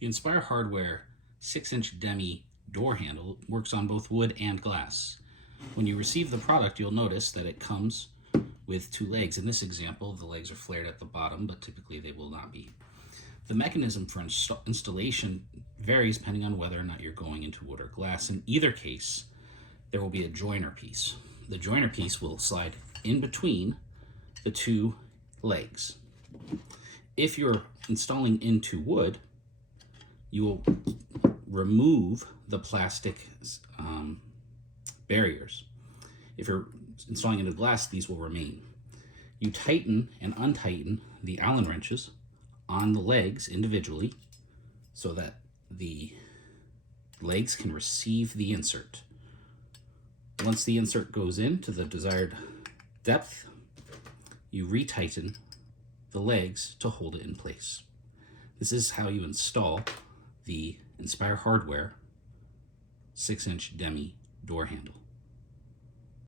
The Inspire Hardware 6-inch Demi door handle works on both wood and glass. When you receive the product, you'll notice that it comes with two legs. In this example, the legs are flared at the bottom, but typically they will not be. The mechanism for installation varies depending on whether or not you're going into wood or glass. In either case, there will be a joiner piece. The joiner piece will slide in between the two legs. If you're installing into wood, you will remove the plastic barriers. If you're installing into glass, these will remain. You tighten and untighten the Allen wrenches on the legs individually so that the legs can receive the insert. Once the insert goes in to the desired depth, you retighten the legs to hold it in place. This is how you install the Inspire Hardware 6-inch Demi door handle.